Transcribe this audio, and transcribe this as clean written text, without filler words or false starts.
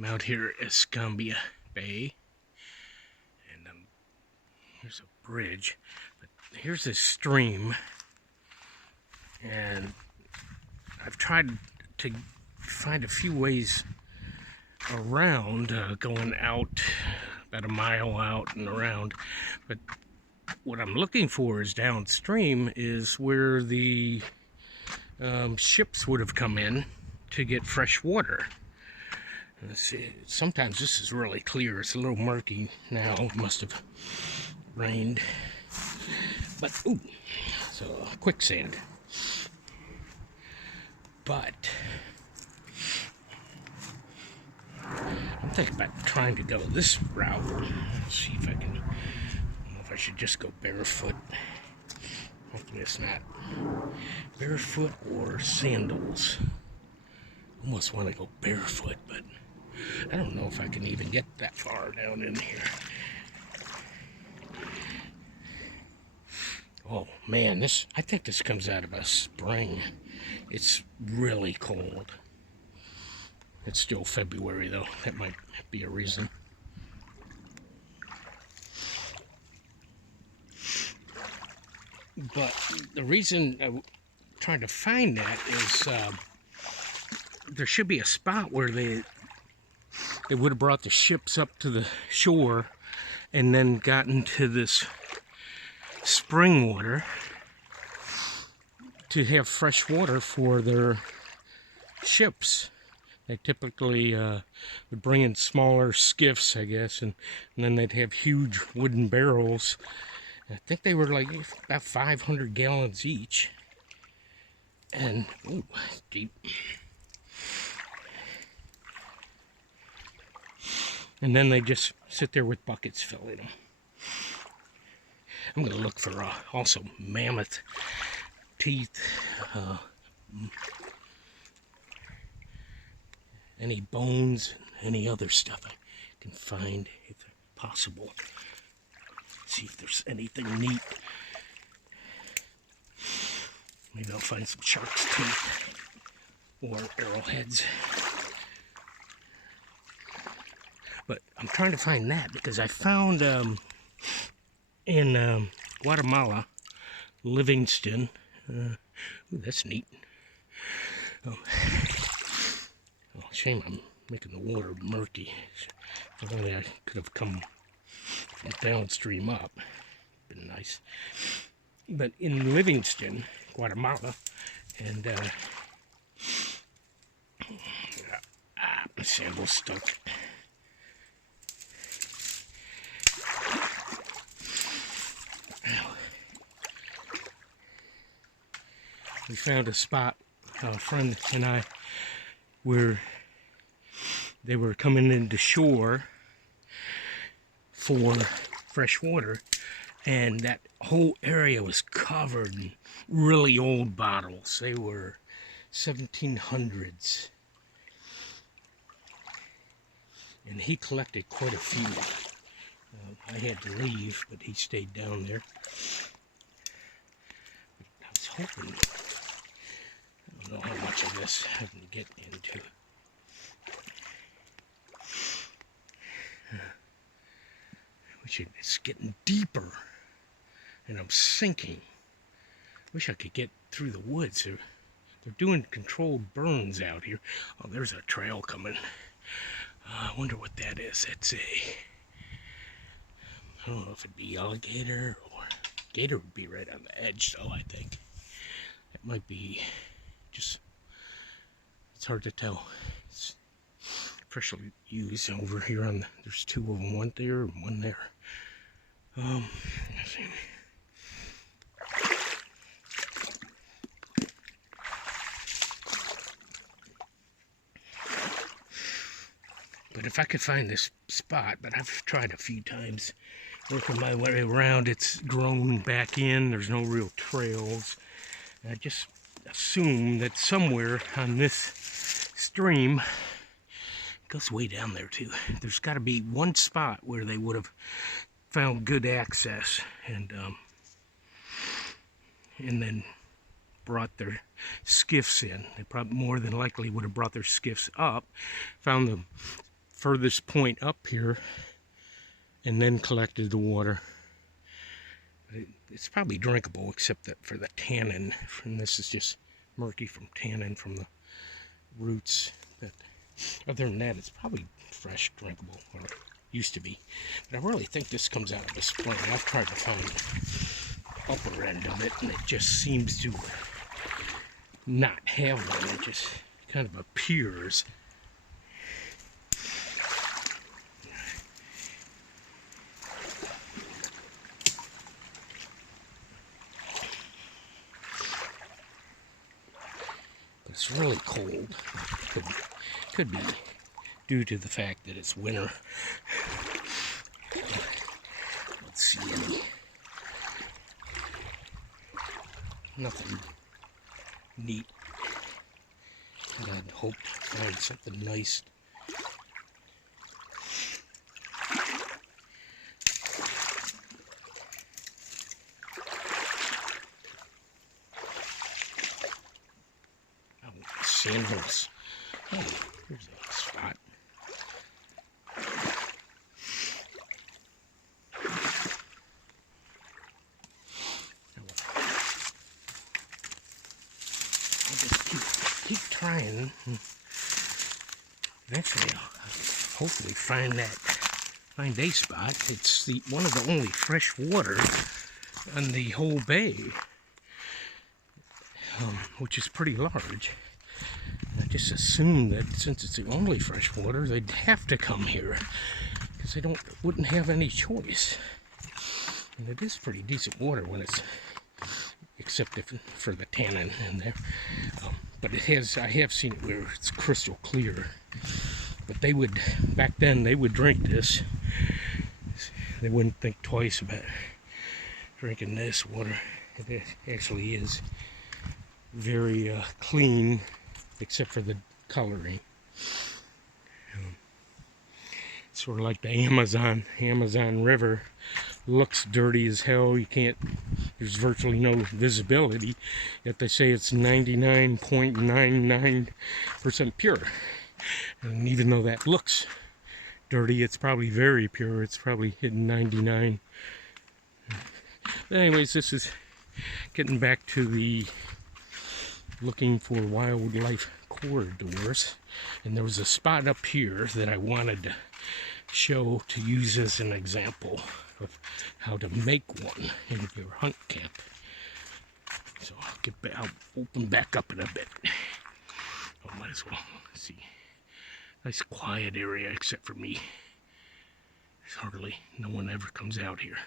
I'm out here at Escambia Bay, and here's a bridge, but here's a stream, and I've tried to find a few ways around, going out about a mile out and around, but what I'm looking for is downstream is where the ships would have come in to get fresh water. Let's see, sometimes this is really clear. It's a little murky now. It must have rained. But, ooh, so quicksand. But I'm thinking about trying to go this route. Let's see if I can, I don't know if I should just go barefoot. Hopefully it's not barefoot or sandals. Almost want to go barefoot, but I don't know if I can even get that far down in here. Oh man, I think this comes out of a spring. It's really cold. It's still February though. That might be a reason. But the reason I'm trying to find that is there should be a spot where they would have brought the ships up to the shore and then gotten to this spring water to have fresh water for their ships. They typically would bring in smaller skiffs, I guess, and then they'd have huge wooden barrels. I think they were like about 500 gallons each. And, ooh, deep. And then they just sit there with buckets filling them. I'm going to look for also mammoth teeth, any bones, any other stuff I can find if possible. See if there's anything neat. Maybe I'll find some shark's teeth or arrowheads. But I'm trying to find that because I found in Guatemala, Livingston. Ooh, that's neat. Oh, shame I'm making the water murky. If only I could have come from downstream up. Been nice. But in Livingston, Guatemala, and my sandal's stuck. We found a spot, a friend and I, where they were coming into shore for fresh water, and that whole area was covered in really old bottles. They were 1700s. And he collected quite a few. I had to leave, but he stayed down there. I was hoping, I don't know how much of this I can get into. It's getting deeper, and I'm sinking. Wish I could get through the woods. They're doing controlled burns out here. Oh, there's a trail coming. I wonder what that is. That's I don't know if it'd be alligator or gator would be right on the edge, though. I think it might be just. It's hard to tell. It's freshly used over here on. There's two of them, one there and one there. Let's see. But if I could find this spot, but I've tried a few times working my way around, it's grown back in, there's no real trails. I just assume that somewhere on this stream, it goes way down there too, there's got to be one spot where they would have found good access and then brought their skiffs in. They probably more than likely would have brought their skiffs up, found the furthest point up here and then collected the water. It's probably drinkable, except that for the tannin, and this is just murky from tannin from the roots. But other than that, it's probably fresh, drinkable, or used to be. But I really think this comes out of a spring. I've tried to find the upper end of it, and it just seems to not have one. It just kind of appears. But it's really cold. Could be due to the fact that it's winter. Let's see nothing neat. And I'd hope to find something nice. Oh, sandals. Oh, here's a spot. I'll just keep trying. Eventually, I'll hopefully find a spot. It's one of the only fresh water in the whole bay, which is pretty large. I just assumed that since it's the only fresh water, they'd have to come here because they wouldn't have any choice. And it is pretty decent water when it's, except for the tannin in there. But I have seen it where it's crystal clear. But back then, they would drink this. They wouldn't think twice about drinking this water. It actually is very clean, except for the coloring. Sort of like the Amazon River. Looks dirty as hell. There's virtually no visibility, yet they say it's 99.99% pure. And even though that looks dirty, it's probably very pure. It's probably hidden 99. But anyways, this is getting back to the looking for wildlife corridors, and there was a spot up here that I wanted to show to use as an example of how to make one in your hunt camp. So I'll open back up in a bit. I might as well see. Nice quiet area except for me. There's hardly no one ever comes out here.